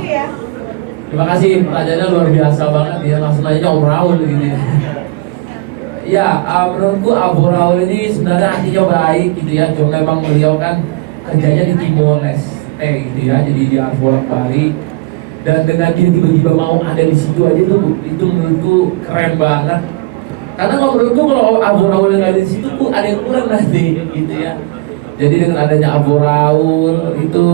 Iya. Terima kasih, pertanyaannya luar biasa banget ya, langsung nanya Om Raul gitu ya. Ya, menurutku Abu Raul ini sebenarnya hatinya baik gitu ya, cuma memang beliau kan kerjanya di Timor Leste gitu ya, jadi dia harus bolak-balik. Dan dengan dia tiba-tiba mau ada di situ aja tuh, itu menurutku keren banget. Karena kalau menurutku kalau Abu Raul yang ada di situ tuh ada yang kurang nanti gitu ya. Jadi dengan adanya Abu Raul itu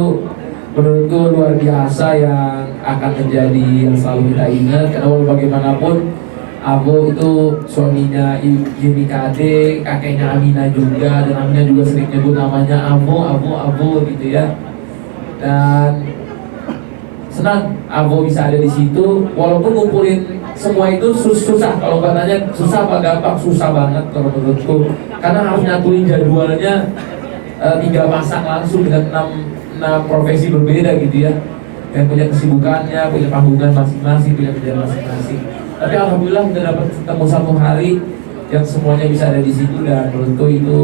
menurutku luar biasa yang akan menjadi yang selalu kita ingat, karena bagaimanapun Abu itu suaminya Jimmy Kade, kakeknya Amina juga, dan Amina juga sering nyebut namanya Abu gitu ya. Dan senang Abu bisa ada di situ, walaupun ngumpulin semua itu susah. Kalau katanya susah apa gampang, susah banget kalau menurutku, karena harus nyatuin jadwalnya 3 pasang langsung dengan 6 profesi berbeda gitu ya, yang punya kesibukannya, punya panggungan masing-masing, punya kerjaan masing-masing. Tapi alhamdulillah udah dapat ketemu satu hari yang semuanya bisa ada di situ, dan menurutku itu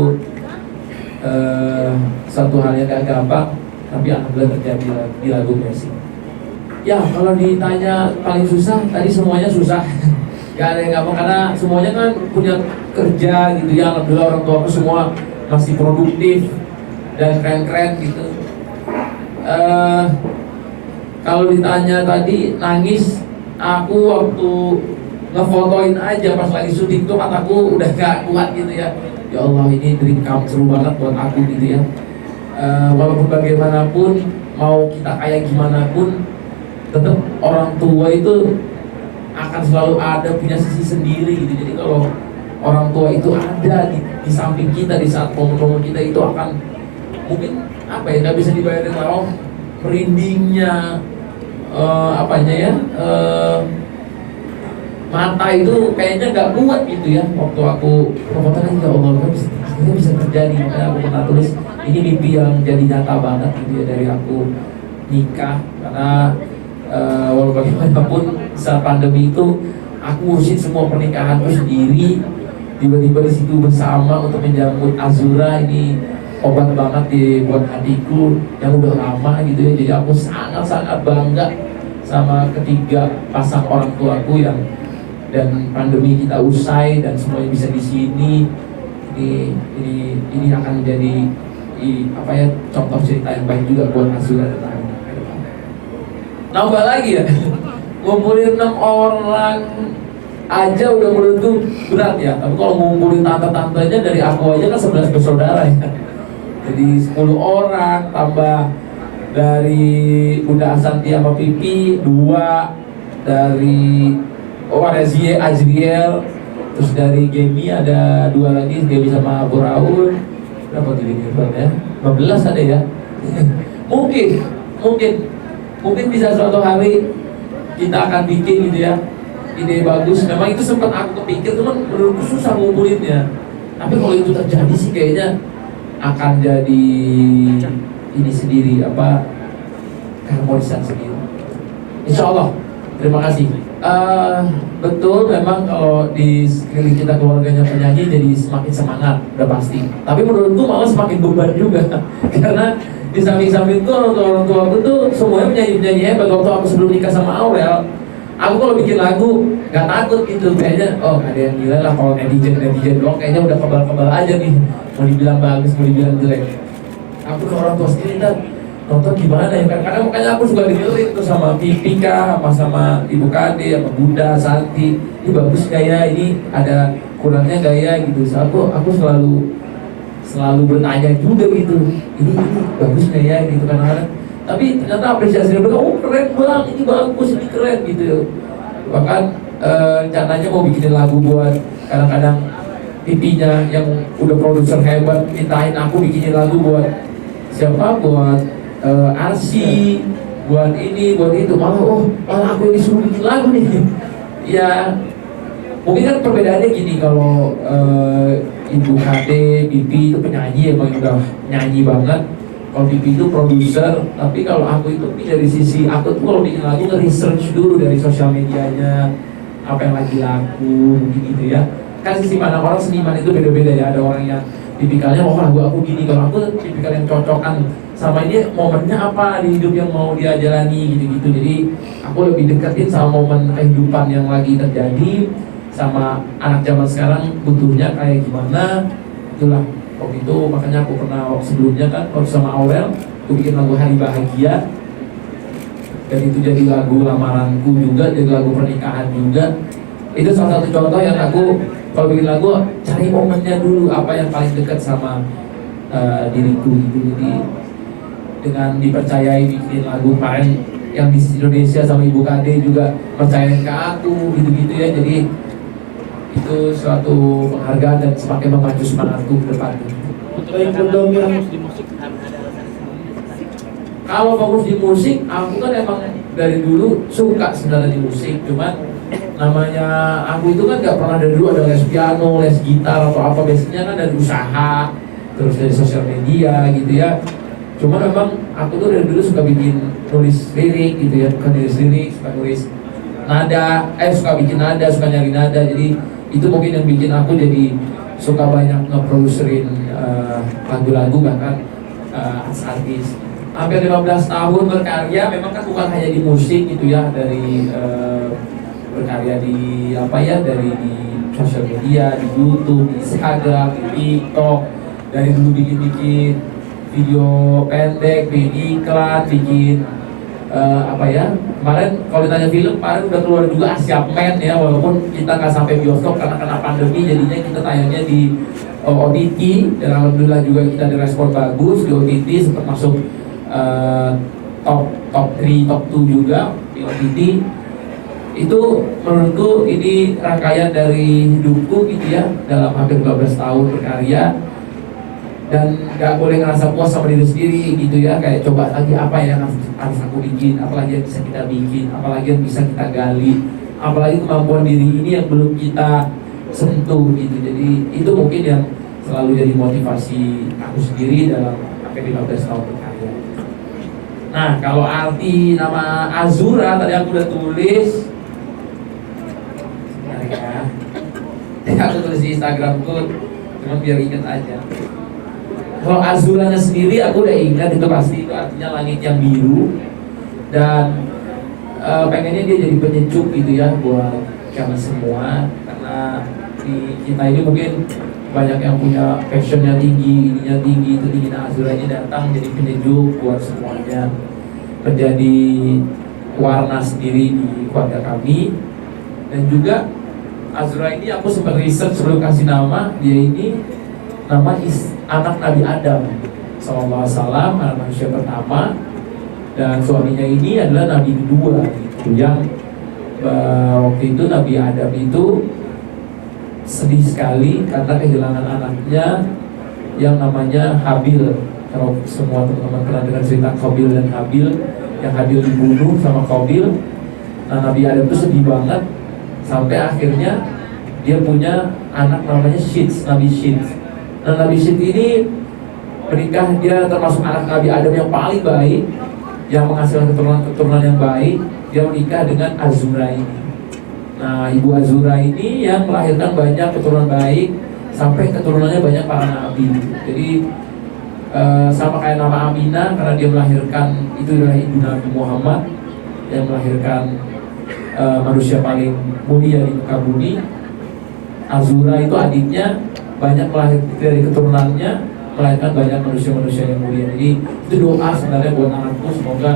satu hal yang gak gampang, tapi alhamdulillah terjadi di lagu Messi. Ya kalau ditanya paling susah, tadi semuanya susah. Gak ada yang gampang karena semuanya kan punya kerja gitu ya. Alhamdulillah orang tua aku semua masih produktif dan keren-keren gitu. Kalau ditanya tadi nangis, aku waktu ngefotoin aja pas lagi syuting tuh mataku udah gak kuat gitu ya. Ya Allah, ini dream come true banget buat aku gitu ya. Walaupun bagaimanapun, mau kita kayak gimana pun, tetap orang tua itu akan selalu ada, punya sisi sendiri gitu. Jadi kalau orang tua itu ada di samping kita di saat momen-momen kita, itu akan mungkin apa ya, nggak bisa dibayangin. Kalau merindingnya mata itu kayaknya nggak kuat gitu ya. Waktu aku perfotoan, ya Allah, ini bisa terjadi. Makanya aku pernah tulis, ini mimpi yang jadi nyata banget gitu ya, dari aku nikah. Karena walaupun bagaimanapun saat pandemi itu aku ngurusin semua pernikahanku sendiri, tiba-tiba di situ bersama untuk menyambut Azura. Ini obat banget buat hatiku yang udah lama gitu ya. Jadi aku sangat-sangat bangga sama ketiga pasang orang tuaku yang, dan pandemi kita usai dan semuanya bisa di sini. Ini akan menjadi apa ya, contoh cerita yang baik juga buat Azura dan Aina. Nambah lagi ya, ngumpulin 6 orang aja udah menurutku berat ya. Tapi kalau ngumpulin tante-tantenya dari aku aja kan 11 bersaudara ya. Jadi 10 orang tambah dari Bunda Asanti sama Pipi 2, dari ada Azriel, terus dari Gemi ada 2 lagi, Gemi sama Abu Raul. Berapa tuh ini ya? 15 ada ya. mungkin bisa suatu hari kita akan bikin gitu ya, ide bagus. Memang itu sempat aku kepikir, cuman menurutku susah ngumpulinnya. Tapi kalau itu terjadi sih kayaknya akan jadi ini sendiri, apa, keharmonisan sendiri. Insya Allah. Terima kasih. Betul, memang kalau di sekeliling kita keluarganya penyanyi jadi semakin semangat, udah pasti. Tapi menurutku malah semakin beban juga. Karena di samping-samping itu orang tua aku tuh semuanya penyanyi hebat. Waktu aku sebelum nikah sama Aurel, aku kalau bikin lagu gak takut gitu, kayaknya oh ada yang gila lah, kalau netizen doang kayaknya udah kebal-kebal aja nih, mau dibilang bagus, mau dibilang jelek. Aku ke orang tua sendiri kan nonton gimana ya kan, karena makanya aku suka dengerin tuh sama Pipika, sama Ibu Kade, sama Bunda Santi, ini bagus gak ya, ini ada kurangnya gak ya gitu. So, aku selalu bertanya juga gitu, ini bagus gak ya gitu kan. Tapi ternyata apresiasi mereka, oh keren banget, ini bagus, ini keren gitu. Bahkan rencananya mau bikinin lagu buat, kadang-kadang Pipinya yang udah produser hebat mintain aku bikinin lagu buat siapa, buat Arsi, buat ini, buat itu. Malah aku yang disuruh bikin lagu nih. Ya mungkin kan perbedaannya gini, kalau Ibu Kade, Pipi itu penyanyi, emang udah nyanyi banget. Kalau Pipi itu produser, tapi kalau aku itu dari sisi aku tuh kalau bikin lagu nge-research dulu dari sosial medianya, apa yang lagi laku, gitu ya. Kan sisi pandang orang seniman itu beda-beda ya. Ada orang yang tipikalnya oh lagu aku gini, kalau aku tipikal yang cocokan sama ini momennya apa di hidup yang mau dia jalani gitu-gitu. Jadi aku lebih deketin sama momen kehidupan yang lagi terjadi, sama anak zaman sekarang butuhnya kayak gimana. Itulah waktu itu makanya aku pernah sebelumnya kan waktu sama Aurel aku bikin lagu Hari Bahagia, dan itu jadi lagu lamaranku juga, jadi lagu pernikahan juga. Itu salah satu contoh yang aku kalau bikin lagu cari momennya dulu apa yang paling dekat sama diriku gitu. Jadi dengan dipercayai bikin lagu kemarin yang di Indonesia sama Ibu Kade juga percayain ke aku gitu-gitu ya. Jadi itu suatu penghargaan dan semakin memacu semangatku ke depannya. Kalau fokus di musik, aku kan emang dari dulu suka sebenarnya di musik, cuman namanya aku itu kan nggak pernah dari dulu ada les piano, les gitar atau apa, biasanya kan dari usaha, terus dari sosial media gitu ya. Cuma memang aku tuh dari dulu suka bikin nulis lirik gitu ya, bukan nulis lirik, suka nulis nada, suka bikin nada, suka nyari nada. Jadi itu mungkin yang bikin aku jadi suka banyak nge-produserin lagu-lagu bahkan artis. Hampir 15 tahun berkarya, memang kan bukan hanya di musik gitu ya, dari berkarya di apa ya, dari di sosial media, di YouTube, di Instagram, di TikTok, dari dulu bikin video pendek, bikin iklan, bikin apa ya, kemarin kalau ditanya film, kemarin udah keluar juga Asia Man ya, walaupun kita nggak sampai bioskop karena kena pandemi, jadinya kita tayangnya di OTT, dan alhamdulillah juga kita direspon bagus di OTT, sempat masuk top 3, top 2 juga di OTT. Itu menurutku ini rangkaian dari hidupku gitu ya, dalam hampir 12 tahun berkarya, dan gak boleh ngerasa puas sama diri sendiri gitu ya, kayak coba lagi apa yang harus aku bikin, apalagi yang bisa kita bikin, apalagi yang bisa kita gali, apalagi kemampuan diri ini yang belum kita sentuh gitu. Jadi itu mungkin yang selalu jadi motivasi aku sendiri dalam hampir 15 tahun berkarya. Nah, kalau arti nama Azura tadi aku udah tulis. Ya, aku tulis di Instagramku, cuma biar ingat aja. Kalau Azuranya sendiri aku udah ingat, itu pasti itu artinya langit yang biru, dan pengennya dia jadi penyejuk gitu ya buat kami semua, karena di kita ini mungkin banyak yang punya passionnya tinggi, ininya tinggi, itu tinggi. Nah, Azura ini datang jadi penyejuk buat semuanya, menjadi warna sendiri di keluarga kami. Dan juga Azura ini aku sempat riset sebelum kasih nama, dia ini nama anak Nabi Adam sallallahu alaihi wasallam, anak manusia pertama, dan suaminya ini adalah Nabi kedua gitu, yang waktu itu Nabi Adam itu sedih sekali karena kehilangan anaknya yang namanya Habil. Kalau semua teman-teman pernah dengar cerita Qabil dan Habil, yang Habil dibunuh sama Qabil. Nah, Nabi Adam itu sedih banget sampai akhirnya dia punya anak namanya Syith, Nabi Syith. Nah, Nabi Syith ini menikah, dia termasuk anak Nabi Adam yang paling baik, yang menghasilkan keturunan yang baik. Dia menikah dengan Azura ini. Nah, Ibu Azura ini yang melahirkan banyak keturunan baik, sampai keturunannya banyak para nabi. Jadi sama kayak nama Aminah, karena dia melahirkan, itu adalah ibu Nabi Muhammad yang melahirkan manusia paling mulia di muka bumi. Azura itu adiknya, banyak melahirkan dari keturunannya, melahirkan banyak manusia-manusia yang mulia. Jadi itu doa sebenarnya buat anakku, semoga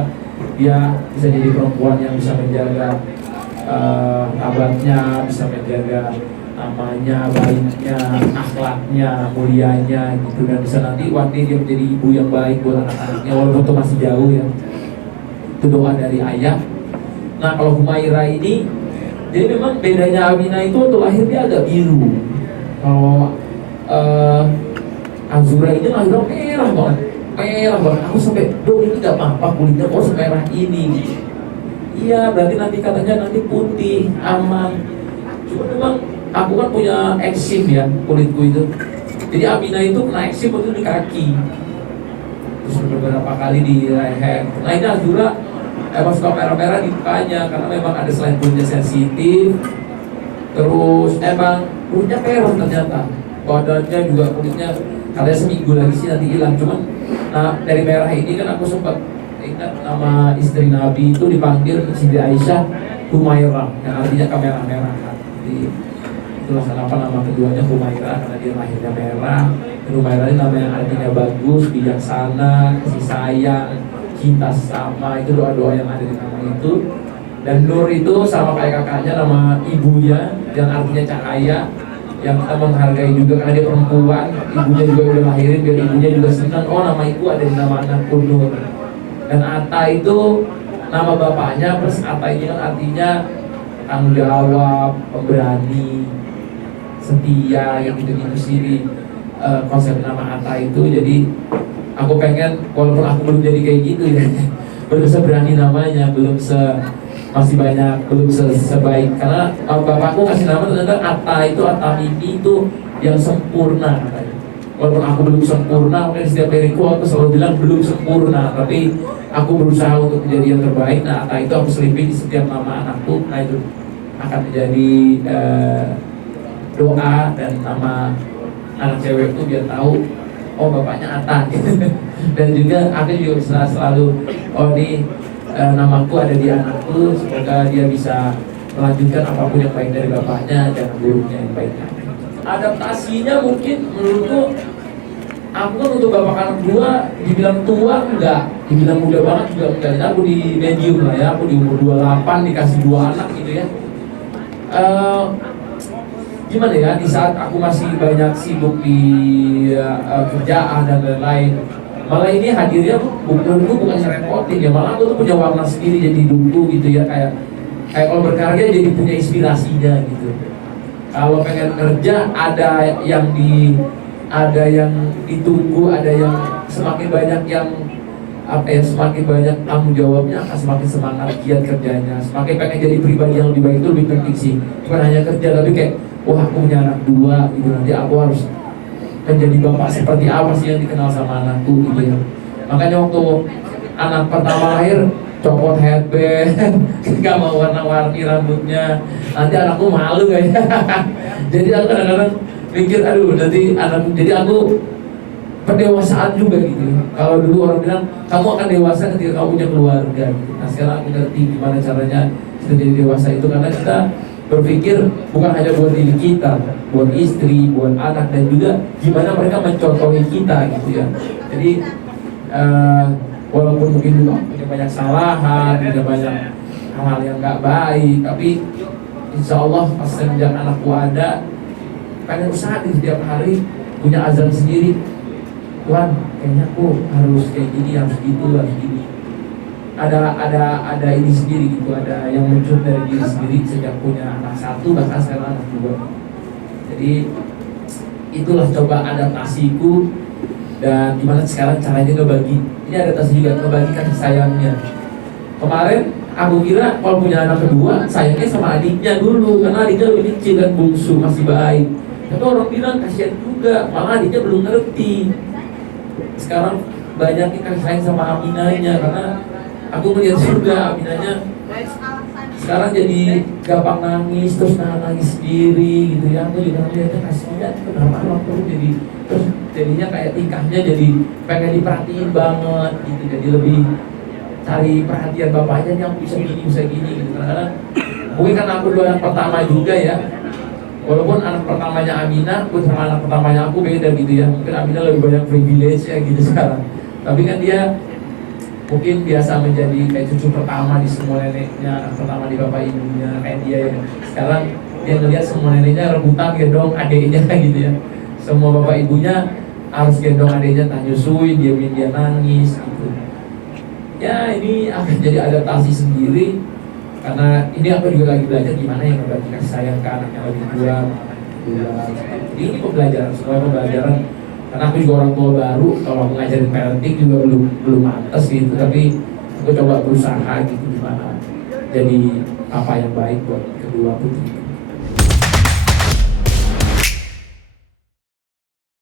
dia bisa jadi perempuan yang bisa menjaga abadnya, bisa menjaga namanya, baiknya, akhlaknya, mulianya gitu, dan bisa nanti one day dia menjadi ibu yang baik buat anak-anaknya, walaupun itu masih jauh ya. Itu doa dari ayah. Nah, kalau Humaira ini, jadi memang bedanya Aminah itu waktu lahir dia agak biru. Kalau Azura ini lahirnya merah banget, merah banget. Aku sampai, dong ini gak apa-apa kulitnya kok semerah ini. Iya, berarti nanti katanya nanti putih, aman. Cuma memang aku kan punya eksim ya, kulitku itu. Jadi Aminah itu kena eksim waktu itu di kaki, terus beberapa kali di leher. Nah, ini Azura emang suka merah-merah di mukanya, karena memang ada selain kulitnya sensitif, terus emang kulitnya merah ternyata. Badannya juga kulitnya katanya seminggu lagi sih nanti hilang. Cuman nah, dari merah ini kan aku sempat ingat nama istri Nabi itu dipanggil Siti Aisyah Humairah, yang artinya kamera merah. Jadi itulah kenapa nama keduanya Humairah, karena dia lahirnya merah. Humairah ini nama yang artinya bagus, bijaksana, kasih sayang, cinta sesama. Itu doa-doa yang ada di nama itu. Dan Nur itu sama kayak kakaknya, nama ibunya yang artinya cahaya, yang kita menghargai juga karena dia perempuan. Ibunya juga udah lahirin biar ibunya juga senang, oh nama ibu ada di nama anakku Nur. Dan Atta itu nama bapaknya plus Atta ini kan artinya tanggung jawab, pemberani, setia, yang gitu-gitu sih konsep nama Atta itu. Jadi aku pengen, walaupun aku belum jadi kayak gitu ya, belum seberani namanya, masih banyak, belum sebaik. Karena bapakku kasih nama ternyata Atta itu, Atta Mimi itu yang sempurna katanya. Walaupun aku belum sempurna, mungkin setiap diriku aku selalu bilang belum sempurna, tapi aku berusaha untuk menjadi yang terbaik. Nah, Atta itu aku selipin di setiap nama anakku. Nah, itu akan menjadi doa dan nama anak cewek itu biar tahu, oh bapaknya Atta. Dan juga aku juga bisa selalu, oh ini namaku ada di anakku, semoga dia bisa melanjutkan apapun yang baik dari bapaknya, jangan buruknya yang baiknya. Adaptasinya mungkin menurutku, aku kan untuk bapak anak dua dibilang tua enggak, dibilang muda banget juga enggak. Jadi aku di medium lah ya, aku di umur 28 dikasih 2 anak gitu ya. Gimana ya, di saat aku masih banyak sibuk di kerjaan dan lain-lain, malah ini hadirnya menurutku bukan ngerepotin ya, malah aku tuh punya warna sendiri jadi hidupku gitu ya, kayak kalau berkarya jadi punya inspirasinya gitu. Kalau pengen kerja ada yang ditunggu, ada yang semakin banyak yang semakin banyak tanggung jawabnya akan semakin semangat giat kerjanya, semakin pengen jadi pribadi yang lebih baik. Itu lebih penting sih, bukan hanya kerja tapi kayak wah aku punya anak 2 gitu, nanti aku harus menjadi bapak seperti apa sih yang dikenal sama anakku gitu ya. Makanya waktu anak pertama lahir copot headband, gak mau warna-warni rambutnya, nanti anakku malu gak ya. Jadi aku kadang-kadang mikir, aduh nanti anakku, jadi aku pendewasaan juga gitu. Kalau dulu orang bilang kamu akan dewasa ketika kamu punya keluarga gitu. Nah sekarang aku ngerti gimana caranya kita jadi dewasa itu, karena kita berpikir bukan hanya buat diri kita, buat istri, buat anak, dan juga gimana mereka mencontohi kita gitu ya. Jadi walaupun mungkin dulu punya banyak kesalahan, punya banyak hal-hal yang nggak baik, tapi insya Allah pas semenjak anakku ada, pengen usaha di setiap hari punya azan sendiri. Tuhan, kayaknya aku harus kayak gini, harus gitu, harus gini. Ada ini sendiri gitu, ada yang muncul dari diri sendiri sejak punya anak 1 bahkan sekarang anak 2. Jadi itulah coba adaptasiku, dan gimana sekarang caranya ngebagi. Ini adaptasi juga, ngebagi kasih sayangnya. Kemarin aku kira kalau punya anak kedua sayangnya sama adiknya dulu, karena adiknya lebih kecil kan, bungsu masih baik. Tapi orang bilang kasihan juga, malah adiknya belum ngerti. Sekarang banyaknya kasih sayang sama Aminahnya, karena aku melihat juga Aminahnya sekarang jadi gampang nangis, terus nangis sendiri gitu ya. Aku juga melihatnya kasihan, kenapa anak tuh jadi, terus jadinya kayak tingkahnya jadi pengen diperhatiin banget gitu, jadi lebih cari perhatian bapaknya nih, aku bisa gini gitu. Kadang-kadang mungkin karena aku dua anak pertama juga ya, walaupun anak pertamanya Aminah sama anak pertamanya aku beda gitu ya. Mungkin Aminah lebih banyak privilege ya gitu sekarang, tapi kan dia mungkin biasa menjadi kayak cucu pertama di semua neneknya, anak pertama di bapak ibunya. Kayak dia yang sekarang dia ngeliat semua neneknya rebutan gendong adiknya gitu ya, semua bapak ibunya harus gendong adiknya, tak nyusuin, dia nangis gitu. Ya ini akan jadi adaptasi sendiri, karena ini aku juga lagi belajar gimana yang berbagi kasih sayang ke anak yang lebih tua. Jadi ini pembelajaran, semua pembelajaran. Karena aku juga orang tua baru, kalau aku ngajarin parenting juga belum mantas gitu. Tapi aku coba berusaha gitu gimana jadi apa yang baik buat kedua putri.